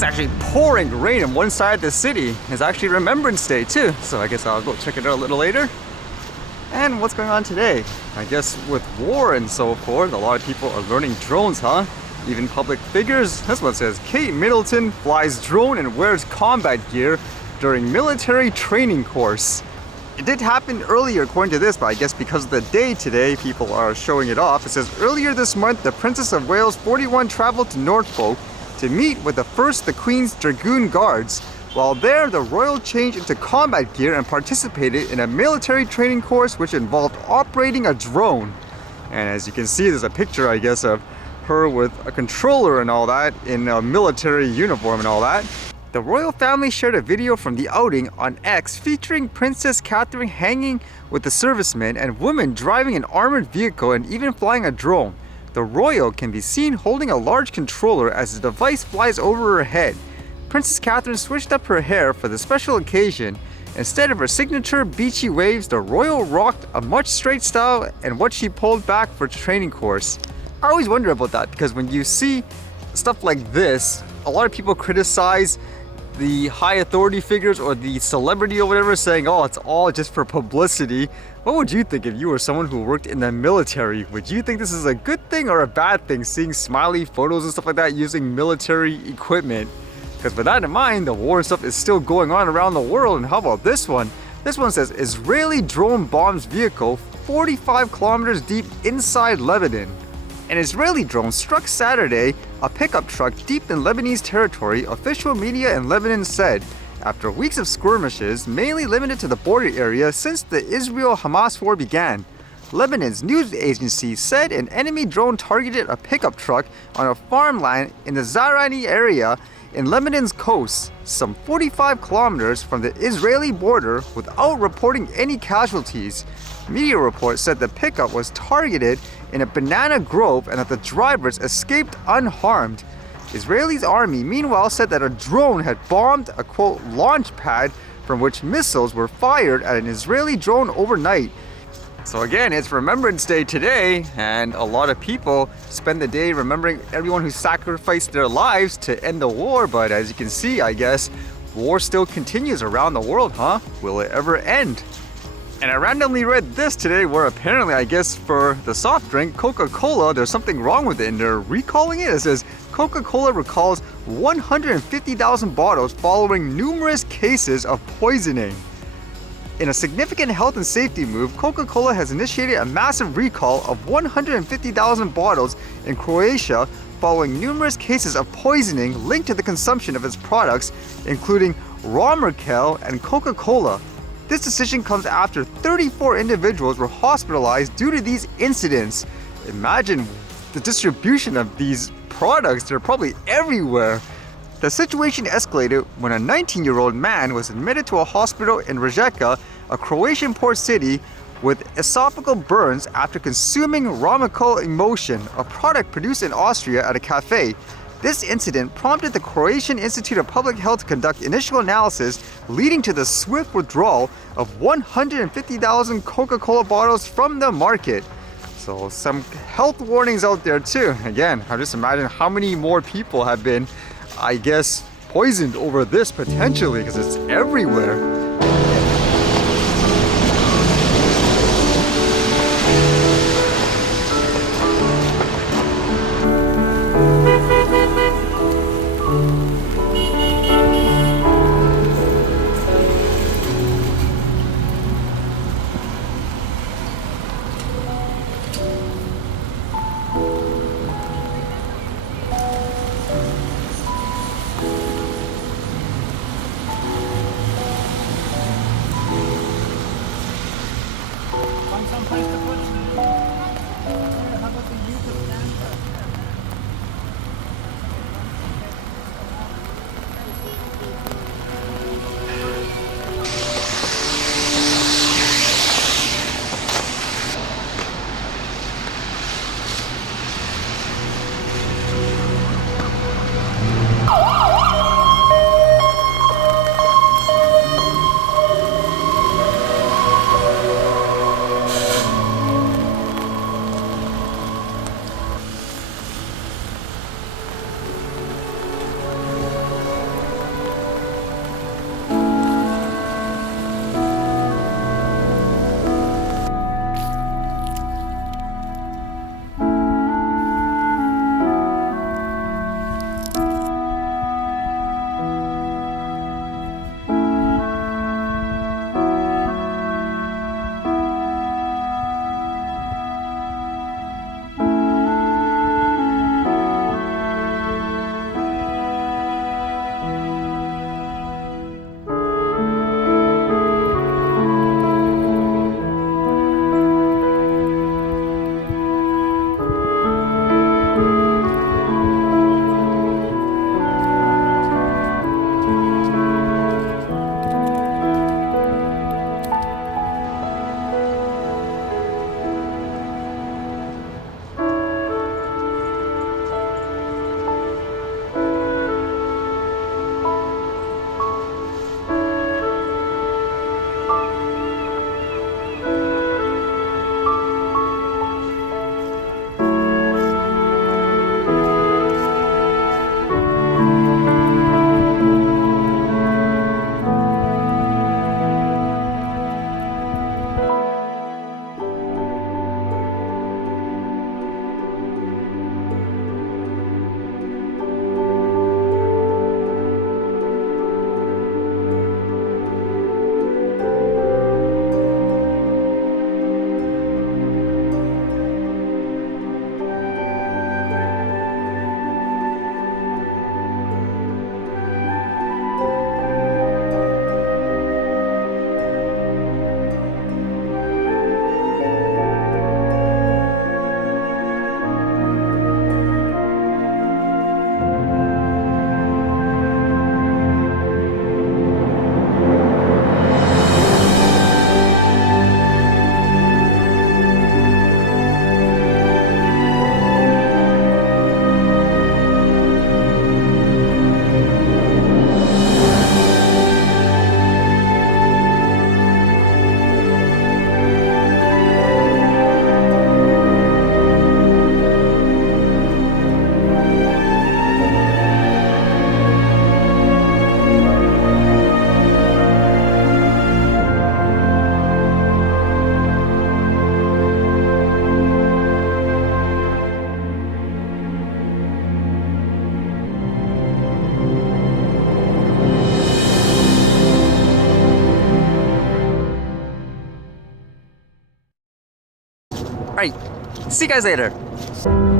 It's actually pouring rain on one side of the city. It's actually Remembrance Day too, so I guess I'll go check it out a little later. And what's going on today? I guess with war and so forth, a lot of people are learning drones, huh? Even public figures. This one says, Kate Middleton flies drone and wears combat gear during military training course. It did happen earlier according to this, but I guess because of the day today, people are showing it off. It says, earlier this month, the Princess of Wales 41 traveled to Norfolk to meet with the Queen's Dragoon Guards. While there, the royal changed into combat gear and participated in a military training course which involved operating a drone. And as you can see, there's a picture, I guess, of her with a controller and all that in a military uniform and all that. The royal family shared a video from the outing on X featuring Princess Catherine hanging with the servicemen and women driving an armored vehicle and even flying a drone. The royal can be seen holding a large controller as the device flies over her head. Princess Catherine switched up her hair for the special occasion. Instead of her signature beachy waves, the royal rocked a much straight style and what she pulled back for training course. I always wonder about that because when you see stuff like this, a lot of people criticize the high authority figures or the celebrity or whatever, saying, oh, it's all just for publicity. What would you think if you were someone who worked in the military? Would you think this is a good thing or a bad thing, seeing smiley photos and stuff like that using military equipment? Because with that in mind, the war and stuff is still going on around the world. And how about this one? This one says, Israeli drone bombs vehicle 45 kilometers deep inside Lebanon. An Israeli drone struck Saturday a pickup truck deep in Lebanese territory, official media in Lebanon said, after weeks of skirmishes, mainly limited to the border area since the Israel-Hamas war began. Lebanon's news agency said an enemy drone targeted a pickup truck on a farmland in the Zarani area in Lebanon's coast, some 45 kilometers from the Israeli border, without reporting any casualties. Media reports said the pickup was targeted in a banana grove and that the drivers escaped unharmed. Israel's army meanwhile said that a drone had bombed a quote launch pad from which missiles were fired at an Israeli drone overnight. So again, it's Remembrance Day today, and a lot of people spend the day remembering everyone who sacrificed their lives to end the war. But as you can see, I guess, war still continues around the world, huh? Will it ever end? And I randomly read this today where apparently, I guess for the soft drink, Coca-Cola, there's something wrong with it and they're recalling it. It says, Coca-Cola recalls 150,000 bottles following numerous cases of poisoning. In a significant health and safety move, Coca-Cola has initiated a massive recall of 150,000 bottles in Croatia following numerous cases of poisoning linked to the consumption of its products, including Remembrance and Coca-Cola. This decision comes after 34 individuals were hospitalized due to these incidents. Imagine the distribution of these products, they're probably everywhere. The situation escalated when a 19-year-old man was admitted to a hospital in Rijeka, a Croatian port city, with esophageal burns after consuming Remembrance Emotion, a product produced in Austria at a cafe. This incident prompted the Croatian Institute of Public Health to conduct initial analysis, leading to the swift withdrawal of 150,000 Coca-Cola bottles from the market. So some health warnings out there too. Again, I just imagine how many more people have been, I guess, poisoned over this potentially, because it's everywhere. Alright, see you guys later.